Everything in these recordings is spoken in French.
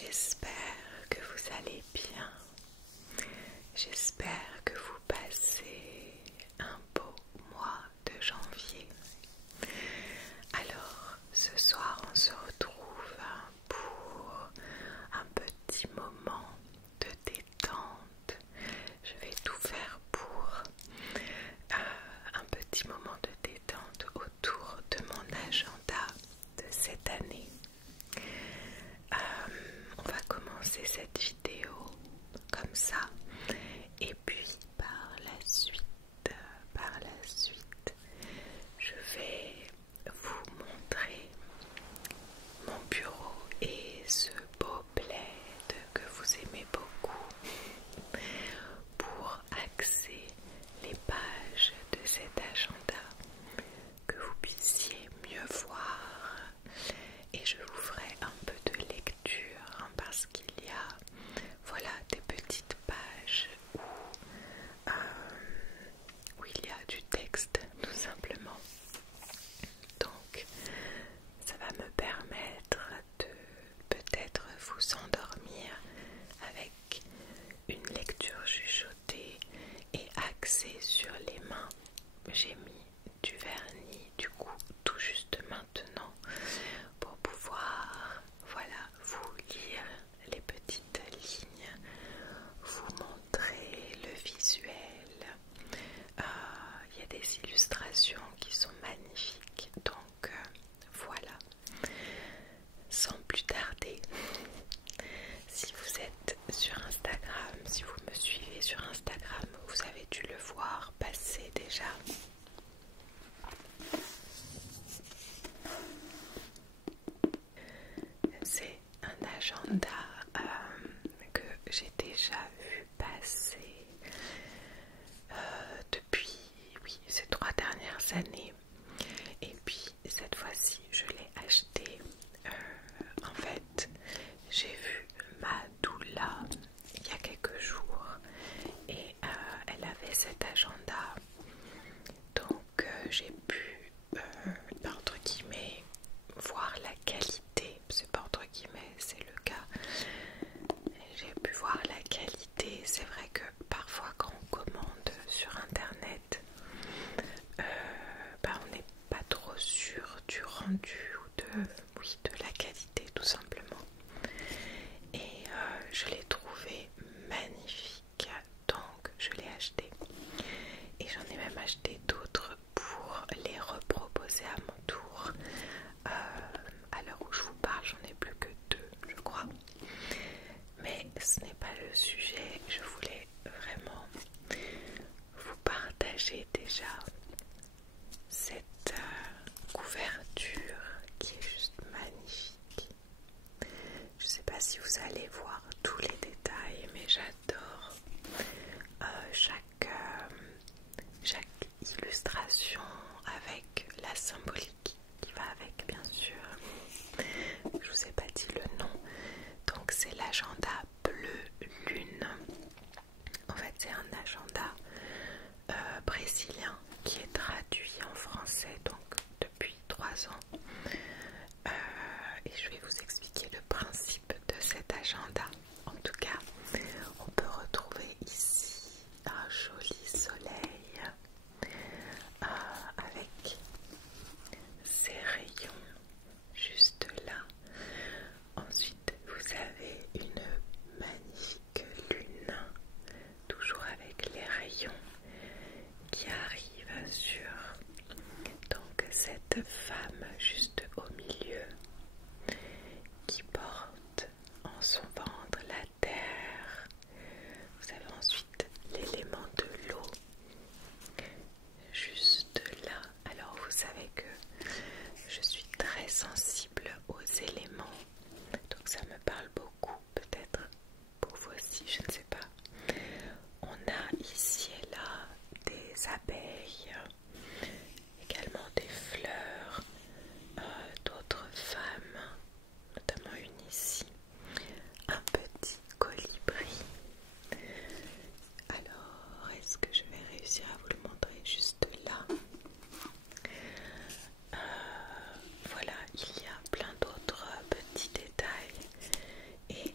J'espère que vous allez bien. J'espère que vous passez un beau mois de janvier. Alors, ce soir, on se retrouve pour un petit moment de détente. Je vais tout faire pour un petit moment de détente autour de mon agenda de cette année. On va commencer cette vidéo comme ça et puis par la suite, je vais vous montrer mon bureau et ce beau plaid que vous aimez beaucoup pour axer les pages de cet agenda, que vous puissiez mieux voir, et je vous ferai un peu de lecture parce qu'il y a des petites pages où il y a du texte tout simplement. Donc ça va me permettre de peut-être vous endormir avec une lecture chuchotée et axée sur les mains. J'ai mis du vernis du coup tout juste maintenant pour pouvoir vous lire les petites lignes, vous montrer le visuel. Il y a des illustrations qui sont magnifiques, donc voilà. Sans plus tarder, si vous êtes sur Instagram, si vous me suivez sur Instagram, vous avez dû le voir passer déjà. C'est un agenda que j'ai déjà vu passer depuis ces 3 dernières années, et puis cette fois-ci je l'ai acheté. En fait, j'ai vu ma doula il y a quelques jours et elle avait cet agenda, donc j'ai pu entre guillemets voir la qualité. C'est pas entre guillemets, c'est le cas. J'ai pu voir la qualité. C'est vrai que parfois quand on commande sur internet, on n'est pas trop sûr du rendu ou de la qualité tout simplement. Et je l'ai trouvé magnifique, donc je l'ai acheté. Et j'en ai même acheté d'autres pour les reproposer à mon tour. À l'heure où je vous parle, j'en ai plus que 2, je crois. Mais ce n'est pas le sujet. Je voulais vraiment vous partager déjà cette couverture qui est juste magnifique. Je ne sais pas si vous allez voir tous les détails, mais j'adore chaque illustration avec la symbolique qui va avec, bien sûr. Je vous ai pas dit le nom. Donc c'est l'agenda Bleu Lune. En fait, c'est un agenda brésilien qui est traduit en français donc depuis 3 ans. Et je vais vous expliquer le principe de cet agenda. En tout cas, on peut retrouver ici un joli soleil avec ses rayons juste là. Ensuite, vous avez une magnifique lune, toujours avec les rayons qui arrivent sur donc cette femme juste au milieu qui porte en son ventre la terre. Vous avez ensuite l'élément de l'eau juste là. Alors vous savez que je suis très sensible aux éléments, donc ça me parle beaucoup, peut-être pour vous aussi, je ne sais pas. On a ici et là des abeilles, également des fleurs, d'autres femmes, notamment une ici, un petit colibri. Alors, est-ce que je vais réussir à vous le montrer juste là? Voilà, il y a plein d'autres petits détails et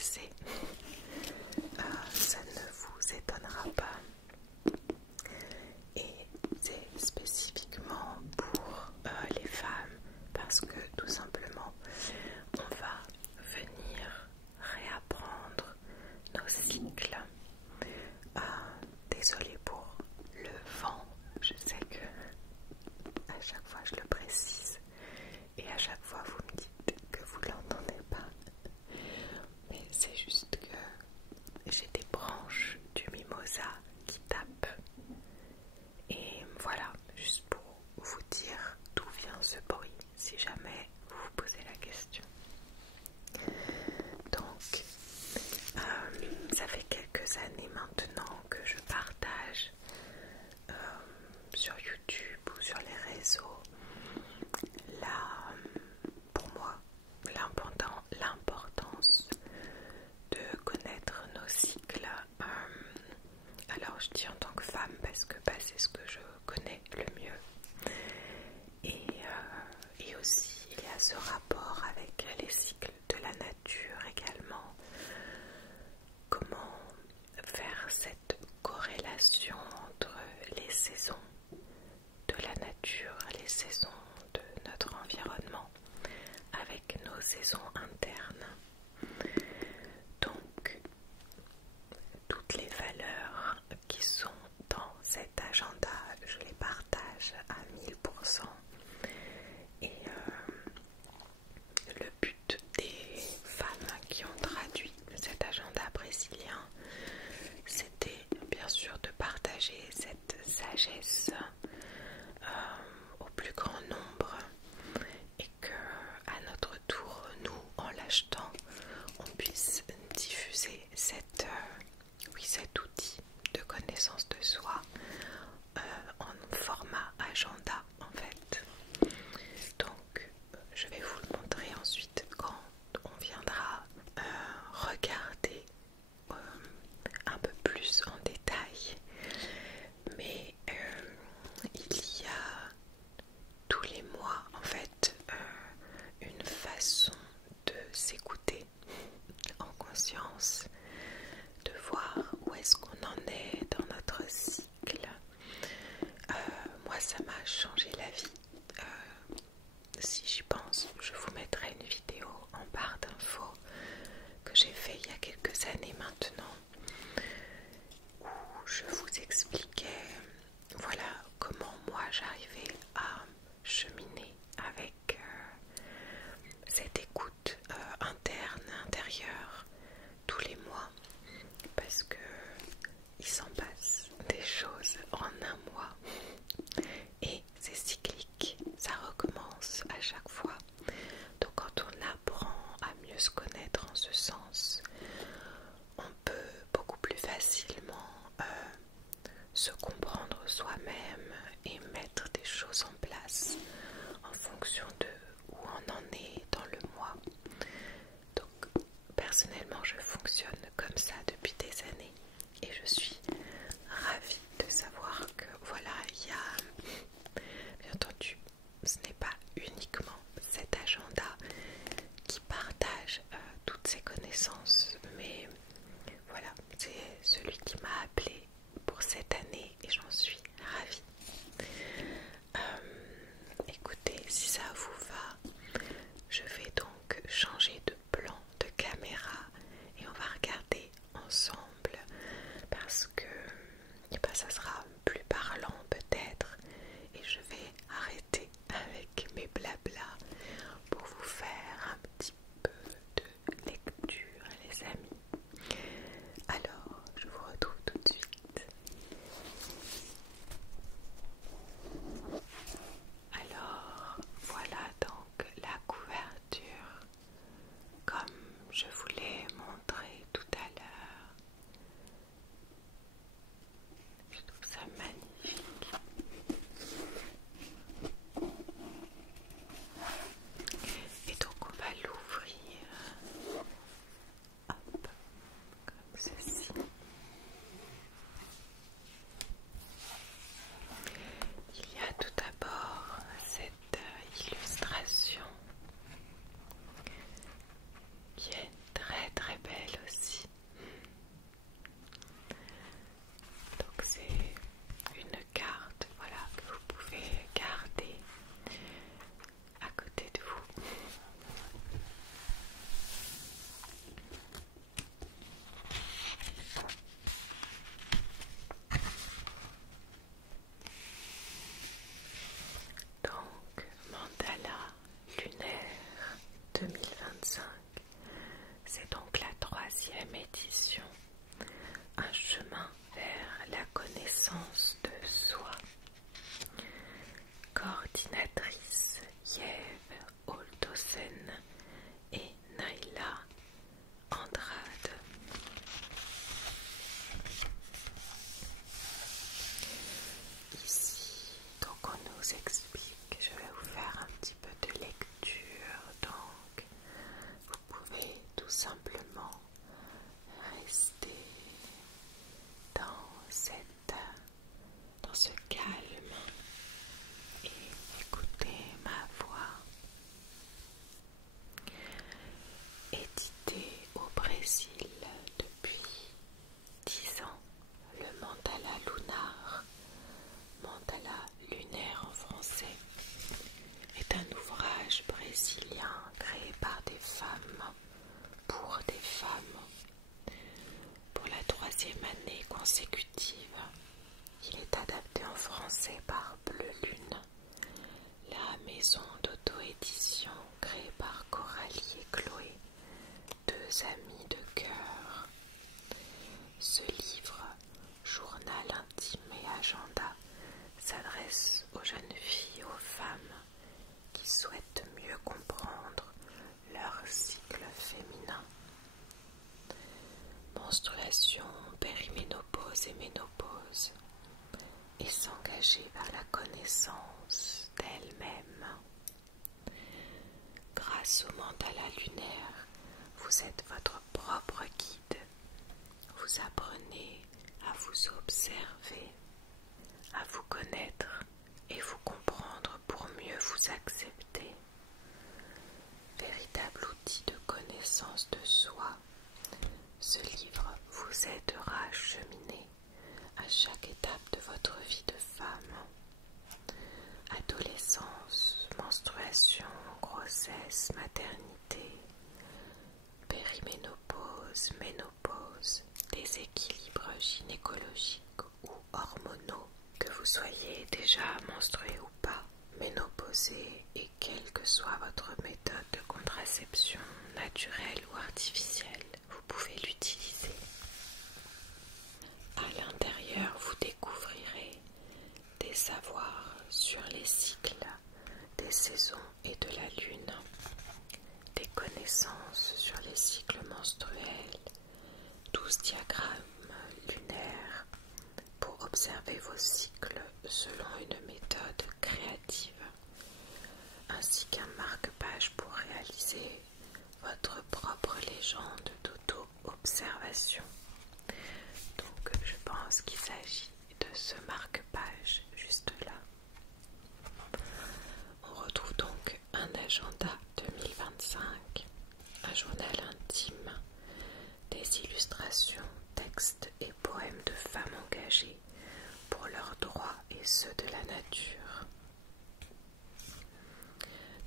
connaissez, ça ne vous étonnera pas. Et c'est spécifiquement pour les femmes parce que tout simplement on va venir réapprendre nos cycles. Désolée pour le vent, je sais que à chaque fois je le précise et à chaque fois vous me dites que vous l'entendez pas, mais c'est juste que j'ai des branches du mimosa qui tapent. Et voilà, juste pour vous dire d'où vient ce bruit, si jamais vous vous posez la question. Donc, ça fait quelques années maintenant que je partage sur YouTube ou sur les réseaux pour moi, l'importance de connaître nos cycles. Alors je dis en tant que femme parce que c'est ce que je connais le mieux. Et aussi il y a ce rapport avec les cycles de la nature également. Comment faire cette corrélation entre les saisons de la nature, les saisons de notre environnement avec nos saisons internes. Donc toutes les valeurs qui sont dans cet agenda, je les partage à 1000%. Et le but des femmes qui ont traduit cet agenda brésilien, c'était bien sûr de partager cette sagesse au plus grand nombre et que à notre tour, nous, en l'achetant, on puisse diffuser cet outil de connaissance de soi en format agenda en fait. Donc je vais vous le montrer ensuite quand on viendra regarder un peu plus en détail, mais il y a tous les mois en fait une façon de s'écouter en conscience, de voir où est-ce qu'on en est dans notre cycle. Moi ça m'a changé la vie. Si j'y pense, je vous mettrai une vidéo en barre d'infos que j'ai fait il y a quelques années maintenant, où je vous expliquais voilà comment moi j'arrivais à cheminer avec cette écoute intérieure tous les mois, parce que il s'en passe des choses en un mois et c'est cyclique, ça recommence à chaque fois. Donc quand on apprend à mieux se connaître en ce sens, on peut beaucoup plus facilement se comprendre soi-même et mettre des choses en place en fonction de où on en est dans le mois. Donc personnellement je fonctionne comme ça depuis des années et je suis ravie de savoir que voilà, il y a bien entendu, ce n'est pas uniquement cet agenda qui partage toutes ces connaissances, mais voilà, c'est celui qui m'a appelée pour cette année et j'en suis ravie. Écoutez, si ça vous va, je vais donc changer de plan de caméra et on va regarder ensemble parce 4e édition, un chemin vers la connaissance de soi. Coordinatrice Yves Oltosen et Naila Andrade. Ici, donc on nous explique, je vais vous faire un petit peu de lecture, donc vous pouvez tout simplement rester dans ce calme et écouter ma voix. Édité au Brésil depuis 10 ans, le mandala lunar, mandala lunaire en français, est un ouvrage brésilien créé par des femmes pour des femmes. Pour la 3e année consécutive, il est adapté en français par Bleu Lune, la maison d'auto-édition créée par Coralie et Chloé, 2 amies de cœur. Ce livre, journal intime et agenda, s'adresse aux jeunes filles et aux femmes qui souhaitent mieux comprendre leur cycle féminin. Menstruation, périménopause et ménopause, et s'engager vers la connaissance d'elle-même. Grâce au mandala lunaire, vous êtes votre propre guide. Vous apprenez à vous observer, à vous connaître et vous comprendre pour mieux vous accepter. Véritable outil de connaissance de soi, ce livre vous aidera à cheminer à chaque étape de votre vie de femme. Adolescence, menstruation, grossesse, maternité, périménopause, ménopause, déséquilibres gynécologiques ou hormonaux, que vous soyez déjà menstrué ou pas, ménopausé et quelle que soit votre méthode de contraception naturelle ou artificielle, vous pouvez l'utiliser. À l'intérieur, vous découvrirez des savoirs sur les cycles, des saisons et de la lune, des connaissances sur les cycles menstruels, 12 diagrammes lunaires pour observer vos cycles selon une méthode créative, ainsi qu'un marque-page pour réaliser votre propre légende d'auto-observation. Donc je pense qu'il s'agit de ce marque-page juste là. On retrouve donc un agenda 2025, un journal intime, des illustrations, textes et poèmes de femmes engagées pour leurs droits et ceux de la nature.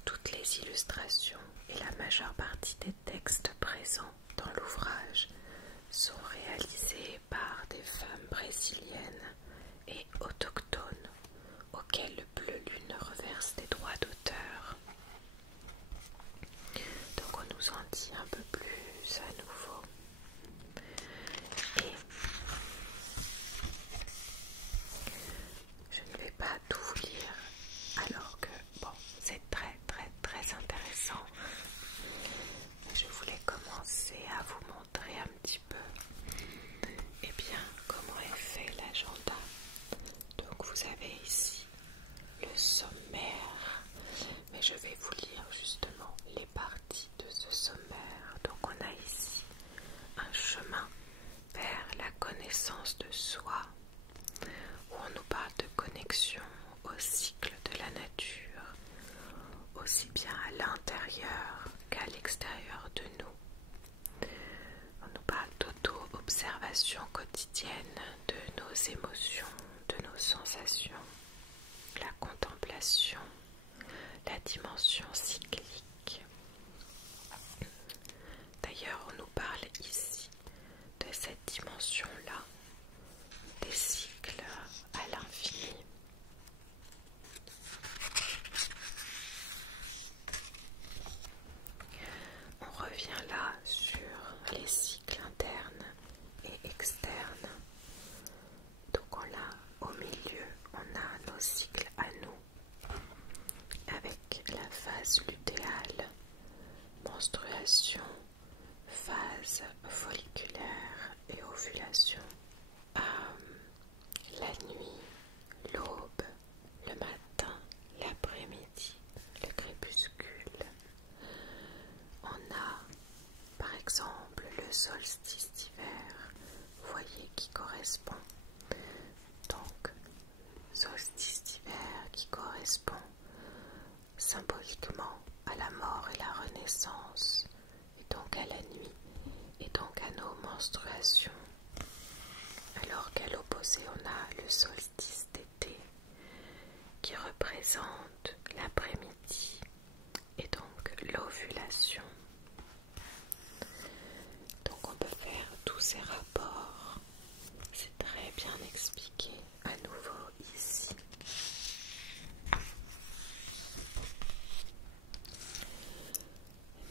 Toutes les illustrations et la majeure partie des textes présents dans l'ouvrage sont réalisés par des femmes brésiliennes et autochtones auxquelles le Bleu Lune reverse des droits d'auteur. Donc on nous en dit un peu plus à nouveau. Et je ne vais pas tout vous lire alors que bon, c'est très intéressant. Mais je voulais commencer à vous montrer un petit peu comment est fait l'agenda. Donc vous avez ici le sommaire, mais je vais vous lire justement les parties de ce sommaire. Donc on a ici un chemin vers la connaissance de soi, où on nous parle de connexion au cycle de la nature, aussi bien à l'intérieur qu'à l'extérieur de nous. On nous parle d'auto-observation quotidienne de nos émotions, de nos sensations, la contemplation, la dimension cyclique. D'ailleurs, on nous parle ici de cette dimension-là, des cycles à l'infini. On revient là sur les cycles internes phase folliculaire et ovulation. La nuit, l'aube, le matin, l'après-midi, le crépuscule. On a par exemple le solstice d'hiver, vous voyez, qui correspond. Donc, solstice d'hiver qui correspond symboliquement à la mort et la renaissance, et donc à la nuit, et donc à nos menstruations. Alors qu'à l'opposé, on a le solstice d'été qui représente l'après-midi et donc l'ovulation. Donc on peut faire tous ces rapports, c'est très bien expliqué à nouveau ici.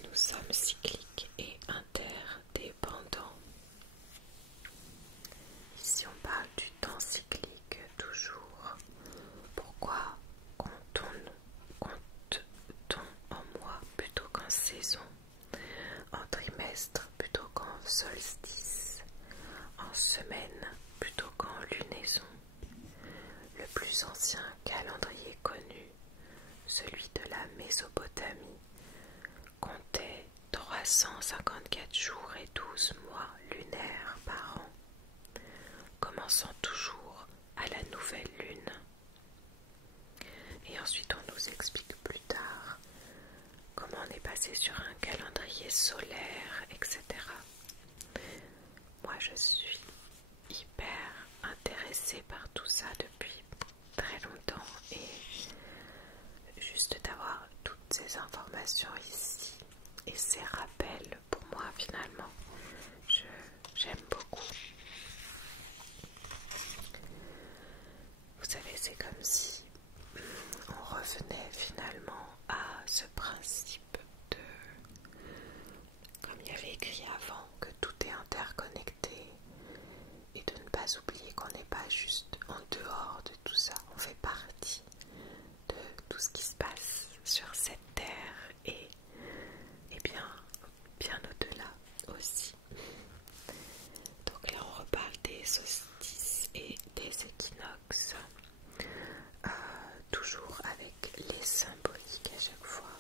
Nous sommes cycliques et interdépendants. Ici on parle du temps cyclique toujours. Pourquoi compte-t-on en mois plutôt qu'en saison, en trimestre plutôt qu'en solstice, en semaine plutôt qu'en lunaison? Le plus ancien calendrier connu, celui de la Mésopotamie, comptait 354 jours et 12 mois lunaires par an, commençant toujours à la nouvelle lune. Et ensuite on nous explique plus tard comment on est passé sur un calendrier solaire, etc. Moi je suis hyper intéressée par tout ça depuis très longtemps, et juste d'avoir toutes ces informations ici et ces rappels, pour moi finalement, j'aime beaucoup. Vous savez, c'est comme si on revenait finalement à ce principe de, comme il y avait écrit avant, que tout est interconnecté, et de ne pas oublier qu'on n'est pas juste en dehors de tout ça, on fait partie de tout ce qui se passe sur cette terre et bien au-delà aussi. Donc là on reparle des solstices et des équinoxes, toujours avec les symboliques à chaque fois.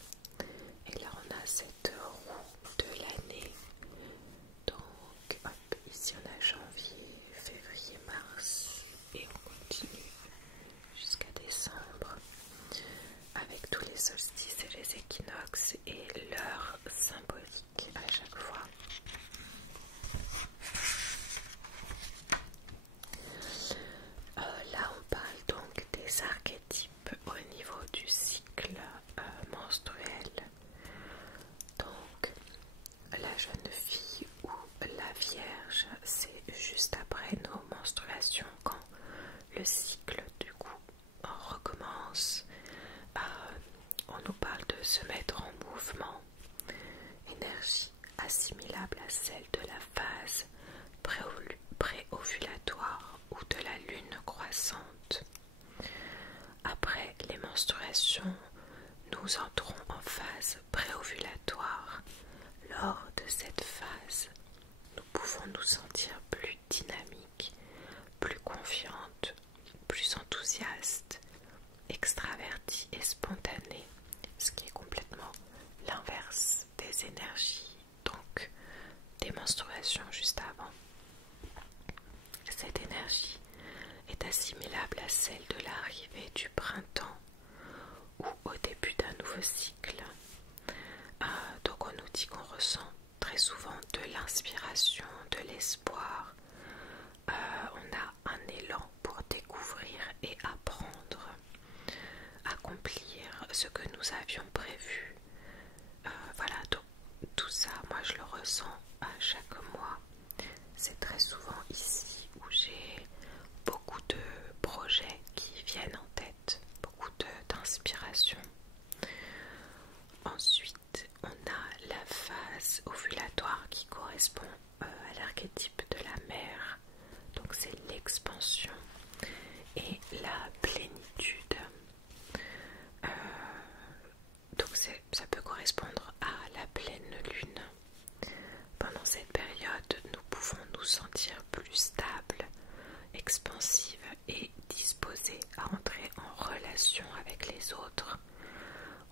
Et là on a cette roue de l'année. Donc hop, ici on a janvier, février, mars, et on continue jusqu'à décembre avec tous les solstices et les équinoxes et leurs symboliques à chaque fois. Là on parle donc des archétypes au niveau du cycle menstruel. Donc la jeune fille ou la vierge, c'est juste après nos menstruations, quand le cycle du coup recommence. On nous parle de se mettre en mouvement, énergie assimilable à celle de la phase préovulatoire ou de la lune croissante. Après les menstruations, nous entrons en phase préovulatoire. Lors de cette phase, nous pouvons nous sentir plus dynamiques, plus confiantes, plus enthousiastes, extraverties et spontanées, ce qui est complètement l'inverse des énergies, donc des menstruations juste avant. Cette énergie est assimilable à celle de l'arrivée du printemps ou au début d'un nouveau cycle. Donc on nous dit qu'on ressent très souvent de l'inspiration, de l'espoir. On a un élan pour découvrir et apprendre, accomplir ce que nous avions prévu. Voilà, donc tout ça, moi je le ressens à chaque mois. C'est très souvent ici où j'ai beaucoup de projets qui viennent en tête, beaucoup d'inspiration. Ensuite, on a la phase ovulatoire qui correspond à l'archétype de la mère. Donc c'est l'expansion et la plénitude. Donc ça peut correspondre à la pleine lune. Pendant cette période, nous sentir plus stables, expansives et disposées à entrer en relation avec les autres.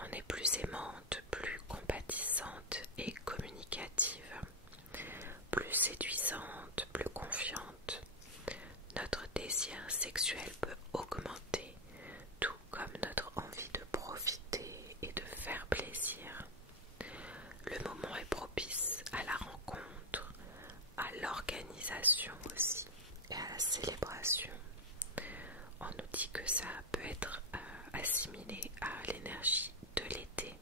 On est plus aimante, plus compatissante et communicative, plus séduisante, plus confiante. Notre désir sexuel peut augmenter, tout comme notre envie de profiter et de faire plaisir. Le moment est propice à la rencontre, à l'organisation aussi et à la célébration. On nous dit que ça peut être assimilé à l'énergie de l'été.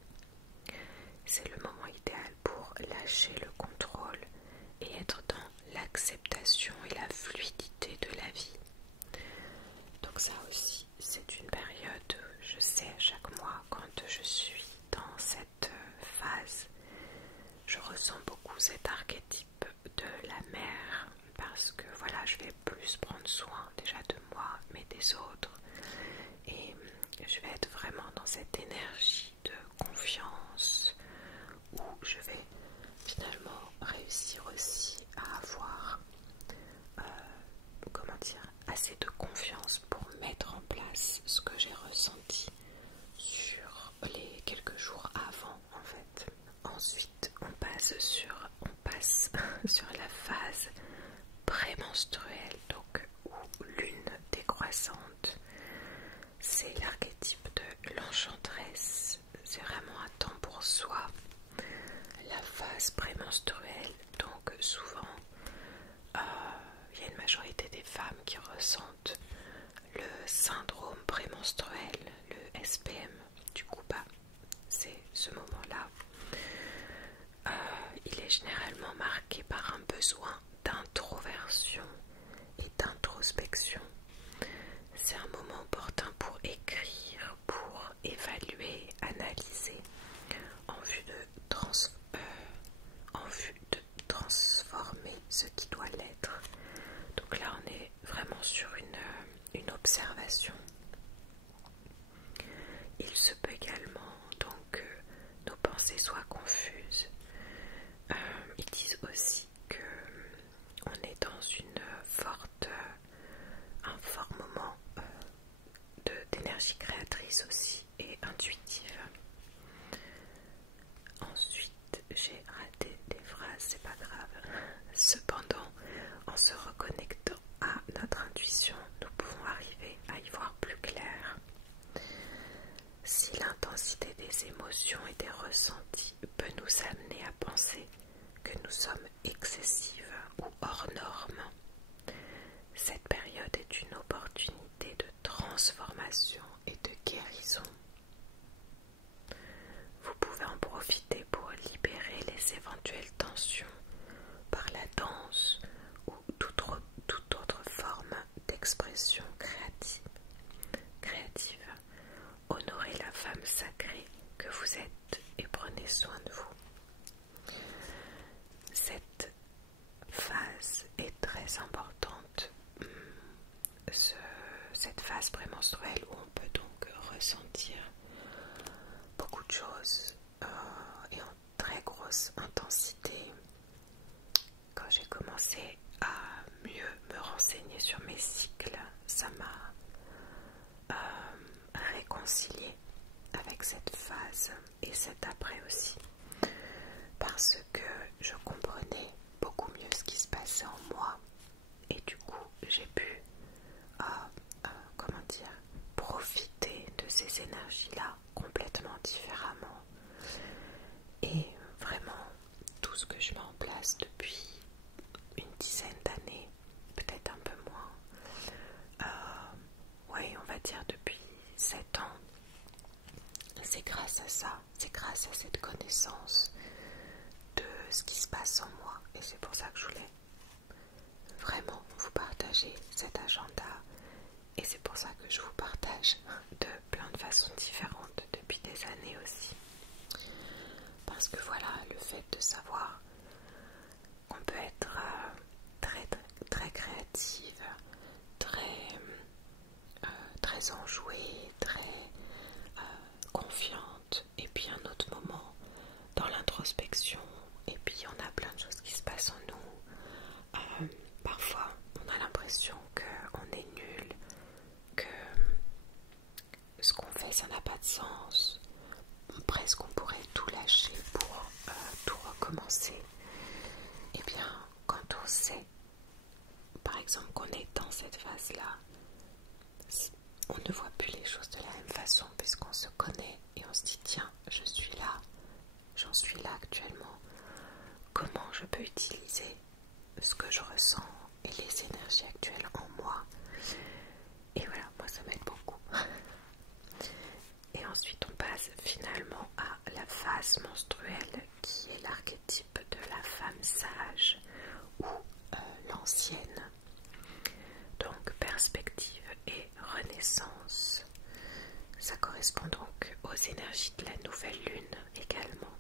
C'est le moment idéal pour lâcher le contrôle et être dans l'acceptation et la fluidité de la vie. Donc ça aussi, c'est une période, je sais, chaque mois quand je suis dans cette phase, je ressens beaucoup cet archétype de la mère parce que voilà, je vais plus prendre soin déjà de moi mais des autres et je vais être vraiment dans cette énergie de confiance où je vais finalement réussir aussi à avoir assez de confiance pour mettre en place ce que j'ai ressenti sur les quelques jours avant en fait. Ensuite on passe sur la phase prémenstruelle, donc où lune décroissante. C'est l'archétype de l'enchanteresse, c'est vraiment un temps pour soi. La phase prémenstruelle, donc souvent il y a une majorité des femmes qui ressentent le syndrome prémenstruel, le SPM. Du coup, c'est ce moment-là. Il est généralement marqué par un besoin d'introversion et d'introspection. C'est un moment opportun pour écrire, pour évaluer, analyser, en vue de transformer ce qui doit l'être. Donc là on est vraiment sur une observation. Il se peut également donc que nos pensées soient confuses. Ils disent aussi que on est dans un fort moment d'énergie créatrice aussi et intuitive. Ensuite, j'ai raté des phrases, c'est pas grave. Cependant, en se reconnectant à notre intuition, nous pouvons arriver à y voir plus clair. Si l'intensité des émotions et des ressentis peut nous amener à penser que nous sommes excessives ou hors normes, cette période est une opportunité de transformation et de guérison. Vous pouvez en profiter pour libérer les éventuelles tensions par la danse ou toute autre forme d'expression créative. Honorez la femme sacrée que vous êtes et prenez soin de vous. Cette phase est très importante, cette phase prémenstruelle où on peut donc ressentir beaucoup de choses et en très grosse intensité. Quand j'ai commencé à mieux me renseigner sur mes cycles, ça m'a réconciliée avec cette phase et cet après aussi, parce que je comprenais beaucoup mieux ce qui se passait en moi et du coup j'ai pu profiter de ces énergies-là complètement différemment. Et vraiment, tout ce que je mets en place depuis une dizaine d'années, peut-être un peu moins, oui, on va dire depuis 7 ans, c'est grâce à ça, c'est grâce à cette connaissance de ce qui se passe en moi. Et c'est pour ça que je voulais vraiment vous partager cet agenda. Et c'est pour ça que je vous partage de plein de façons différentes depuis des années aussi. Parce que voilà, le fait de savoir qu'on peut être très créative, très enjouée, très confiante, et puis un autre moment dans l'introspection, et puis on a plein de choses qui se passent en nous. sait, par exemple, qu'on est dans cette phase-là, on ne voit plus les choses de la même façon puisqu'on se connaît et on se dit tiens, je suis là, j'en suis là actuellement, comment je peux utiliser ce que je ressens et les énergies actuelles en moi. Et voilà, moi ça m'aide beaucoup. Et ensuite on passe finalement à la phase menstruelle qui est l'archétype de la femme sage ou l'ancienne. Donc perspective et renaissance. Ça correspond donc aux énergies de la nouvelle lune également.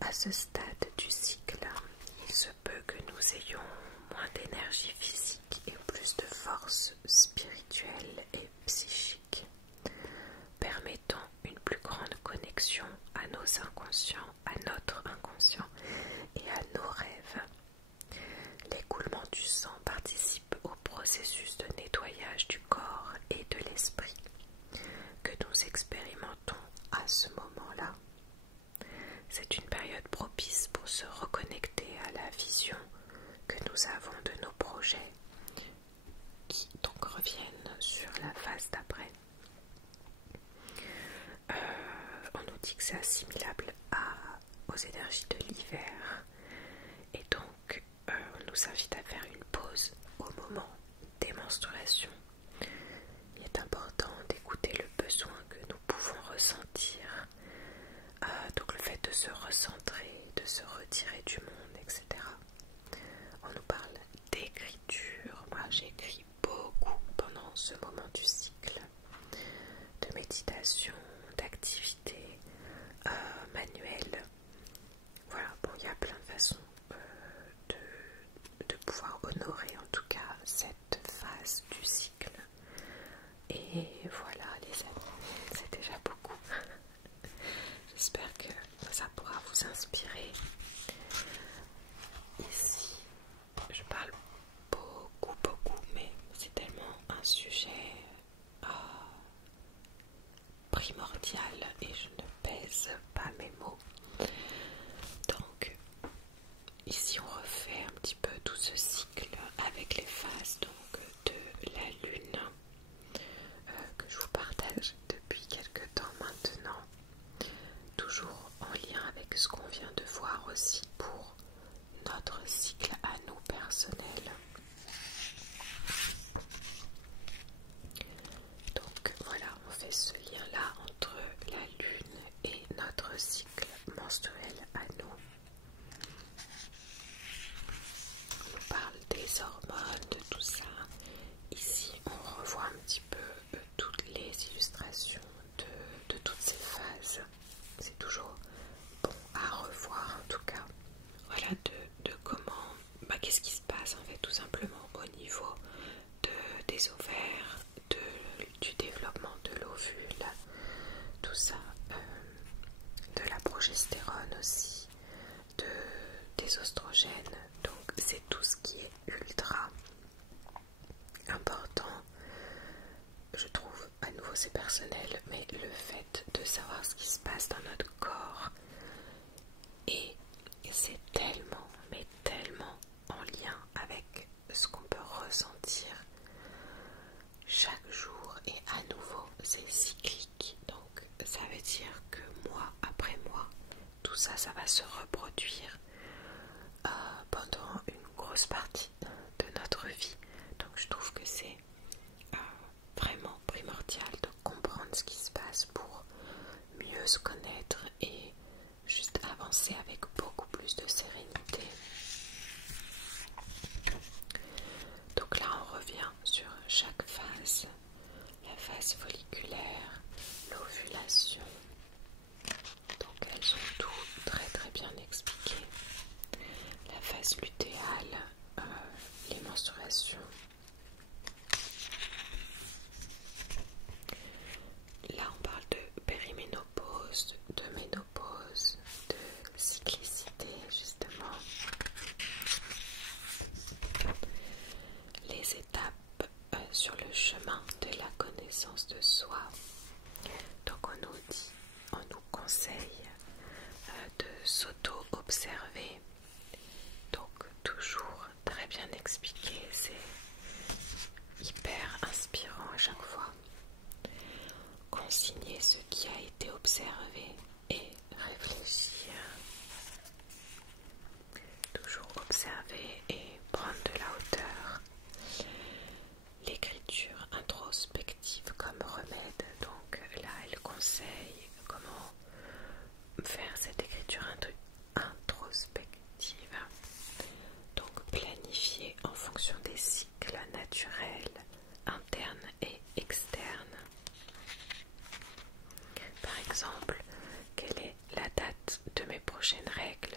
À ce stade du cycle, il se peut que nous ayons moins d'énergie physique et plus de force spirituelle et psychique, permettant une plus grande connexion à nos inconscients, à notre inconscient et à nos rêves. L'écoulement du sang participe au processus de nettoyage du corps et de l'esprit que nous expérimentons à ce moment-là. C'est une période propice pour se reconnecter à la vision que nous avons de nos projets qui donc reviennent sur la phase d'après. On nous dit que c'est assimilable aux énergies de l'hiver et donc on nous invite à faire une pause au moment des menstruations. Il est important d'écouter le besoin que nous pouvons ressentir, donc le fait de se recentrer, de se retirer du monde, etc. On nous parle d'écriture. Moi j'écris beaucoup pendant ce moment du cycle, de méditation, d'activités manuelles. Voilà, bon, il y a plein de façons de pouvoir honorer en tout cas cette phase du cycle. Et voilà les amis, c'est déjà beaucoup. J'espère que ça pourra vous inspirer. Ici, je parle beaucoup, mais c'est tellement un sujet primordial et je ne pèse pas mes mots. Donc, ici on refait un petit peu tout ce cycle avec les phases donc de la lune que je vous partage depuis quelques temps maintenant, toujours en lien avec ce qu'on vient de voir aussi pour notre cycle à nous personnel. Donc voilà, on fait ce lien là entre la lune et notre cycle menstruel à nous. On nous parle des hormones, de tout ça. Ici on revoit un petit peu toutes les illustrations de toutes ces phases. C'est toujours bon à revoir en tout cas. Voilà de comment, qu'est-ce qui se passe en fait tout simplement au niveau des ovaires, du développement de l'ovule, tout ça, de la progestérone aussi, des oestrogènes. Donc c'est tout ce qui est ultra important. Je trouve, à nouveau c'est personnel, mais le fait de savoir ce qui se passe dans notre corps, et c'est tellement, mais tellement en lien avec ce qu'on peut ressentir chaque jour, et à nouveau c'est cyclique, donc ça veut dire que mois après mois tout ça, ça va se reproduire pendant une grosse partie de notre vie. Donc je trouve que c'est vraiment primordial de comprendre ce qui se passe pour mieux se connaître et juste avancer avec beaucoup plus de sérénité. Donc là on revient sur chaque phase, la phase folliculaire, l'ovulation. Donc elles sont toutes très bien expliquées. La phase lutéale, les menstruations. Là on parle de périménopause, de ménopause, de cyclicité justement. Les étapes sur le chemin de la connaissance de soi. Donc on nous conseille de s'auto-observer. Donc observer et prendre de la hauteur. L'écriture introspective comme remède, donc là elle conseille comment faire cette écriture introspective. Donc planifier en fonction des cycles naturels, internes et externes. Par exemple, quelle est la date de mes prochaines règles?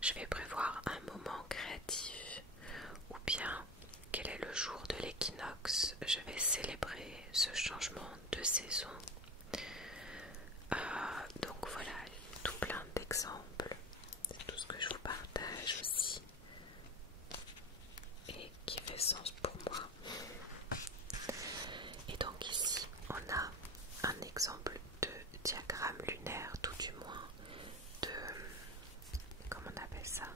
Je vais prévoir un moment créatif. Ou bien, quel est le jour de l'équinoxe? Je vais célébrer ce changement de saison. Donc voilà, tout plein d'exemples. C'est tout ce que je vous partage aussi. Et qui fait sens pour moi. Et donc ici, on a un exemple de diagramme lunaire, tout du moins, de, comment on appelle ça,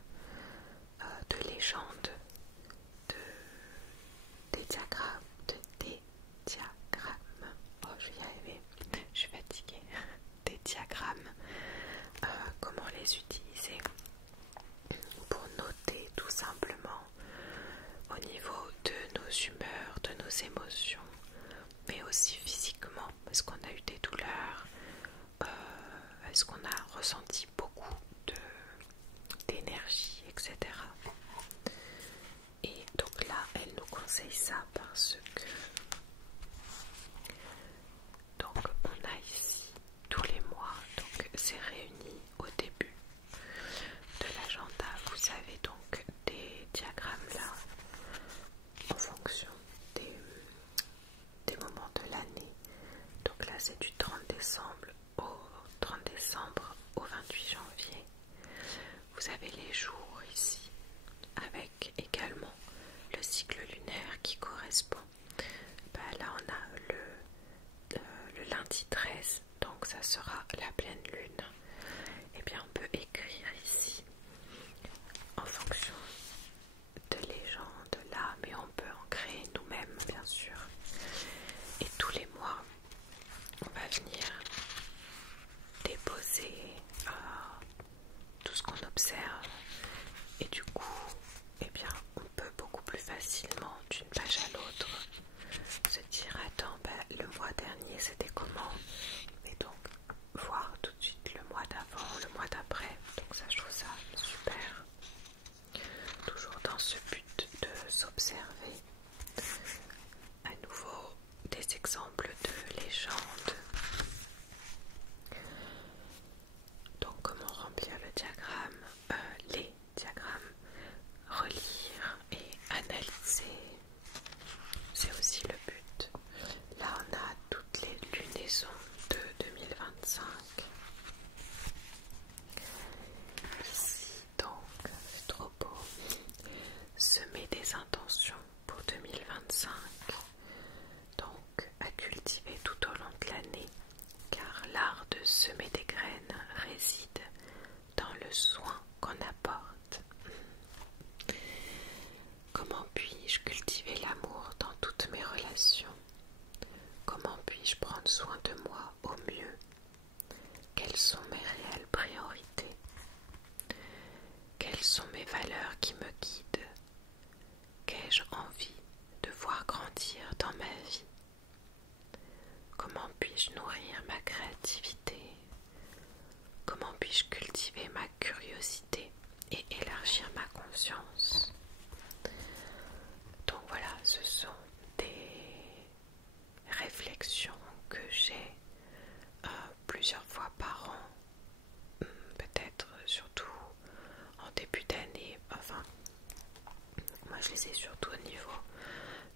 de légende, des diagrammes, oh je vais y arriver, je suis fatiguée, des diagrammes, comment les utiliser pour noter tout simplement au niveau de nos humeurs, de nos émotions, mais aussi physiquement, est-ce qu'on a eu des douleurs, est-ce qu'on a ressenti beaucoup d'énergie, etc. Et donc là, elle nous conseille ça parce que donc on a ici tous les mois, donc c'est réuni au début de l'agenda. Vous avez donc des diagrammes là en fonction des moments de l'année. Donc là c'est du 30 décembre au 28 janvier. Vous avez les jours ici avec également le cycle lunaire qui correspond. Là on a le lundi 13, donc ça sera la pleine lune. Et bien on peut écrire ici en fonction de légendes là, mais on peut en créer nous-mêmes bien sûr. Et tous les mois on va venir déposer tout ce qu'on observe, et du coup eh bien on peut beaucoup plus facilement d'une page à l'autre se dire attends le mois dernier c'était comment, et donc voir tout de suite le mois d'avant, le mois d'après. Donc ça je trouve ça super, toujours dans ce but de s'observer. À nouveau des exemples de légendes. Donc comment remplir le diagramme, les diagrammes, relire et analyser, c'est aussi le but. Là on a toutes les lunaisons de 2025. Ici donc, c'est trop beau. Semer des intentions pour 2025. Donc à cultiver tout au long de l'année, car l'art de semer des graines réside dans le soin qu'on apporte. Comment puis-je cultiver l'amour dans toutes mes relations? Comment puis-je prendre soin de moi au mieux? Quelles sont mes réelles priorités? Quelles sont mes valeurs qui me guident? Qu'ai-je envie de voir grandir dans ma vie? Comment puis-je nourrir ma créativité? Comment puis-je cultiver ma curiosité et élargir ma conscience? Donc voilà, ce sont des réflexions que j'ai plusieurs fois par an, peut-être surtout en début d'année. Enfin, moi je les ai surtout au niveau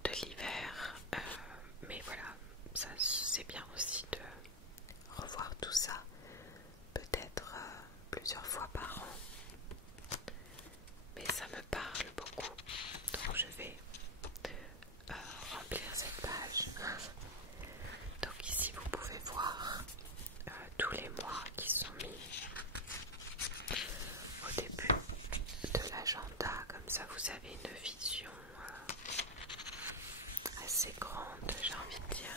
de l'hiver, mais voilà, ça c'est bien aussi de revoir tout ça, peut-être plusieurs fois par an. Mais ça me parle beaucoup, donc je vais remplir cette page. Donc ici vous pouvez voir tous les mois qui sont mis au début de l'agenda, comme ça vous avez une vision assez grande, j'ai envie de dire.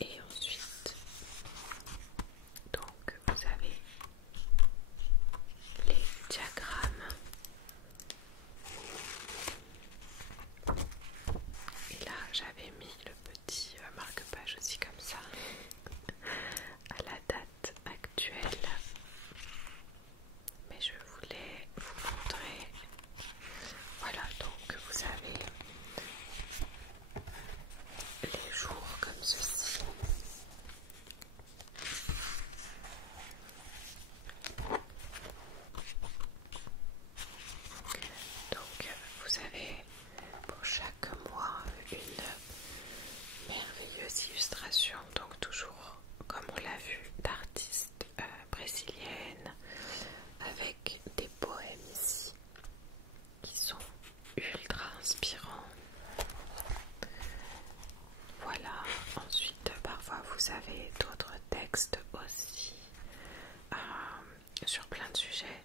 Et ensuite donc vous avez les diagrammes vous avez d'autres textes aussi sur plein de sujets.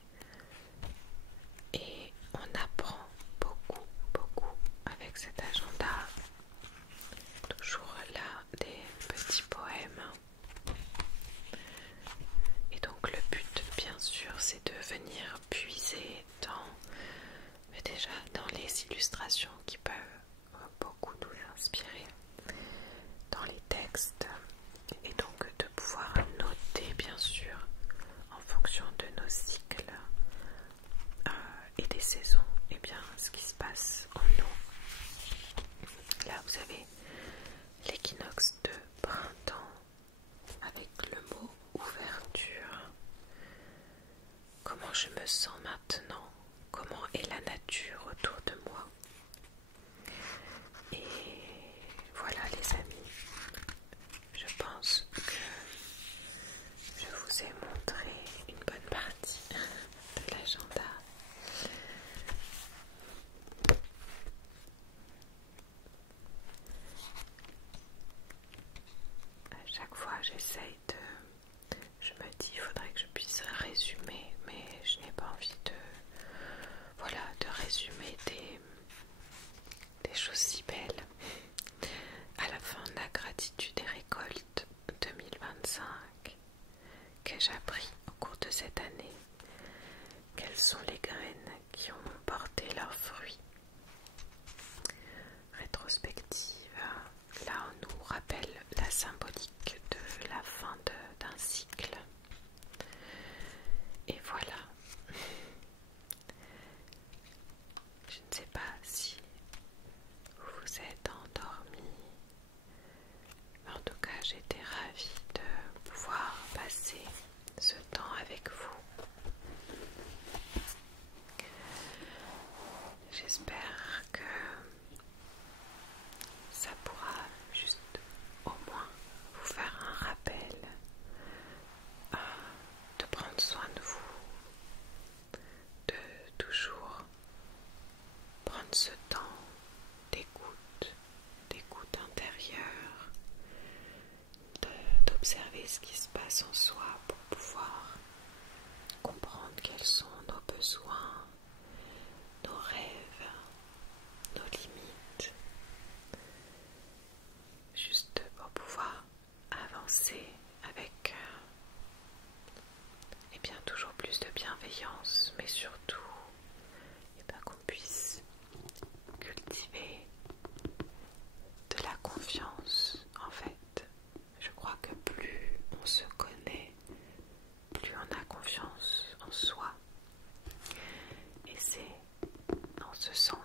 Et on apprend beaucoup avec cet agenda. Toujours là des petits poèmes. Et donc le but bien sûr c'est de venir puiser déjà dans les illustrations qui peuvent beaucoup nous inspirer, dans les textes, et donc de pouvoir noter bien sûr en fonction de nos cycles et des saisons, et bien ce qui se passe en nous. Là vous avez l'équinoxe de printemps avec le mot ouverture. Comment je me sens maintenant? Comment est la nature autour de moi? Et voilà les amis, je pense que je vous ai montré une bonne partie de l'agenda. À chaque fois j'essaye je me dis il faudrait que je puisse résumer, mais je n'ai pas envie de résumer des choses si belles. À la fin de la gratitude et récolte 2025, qu'ai-je appris au cours de cette année? Quelles sont les graines qui ont porté leurs fruits? Rétrospective, là on nous rappelle la symbolique de la fin d'un cycle. Et voilà. Je ne sais pas si vous vous êtes endormi, mais en tout cas j'étais ravie de pouvoir passer ce temps avec vous. J'espère que ça pourra juste au moins vous faire un rappel de prendre soin de vous, de toujours prendre ce temps d'écoute intérieure, d'observer ce qui se passe en soi pour pouvoir comprendre quels sont nos besoins, nos rêves, nos limites, juste pour pouvoir avancer avec et bien toujours plus de bienveillance, mais surtout qu'on puisse cultiver de la confiance. En fait, je crois que plus on se connaît, plus on a confiance en soi, et c'est en ce sens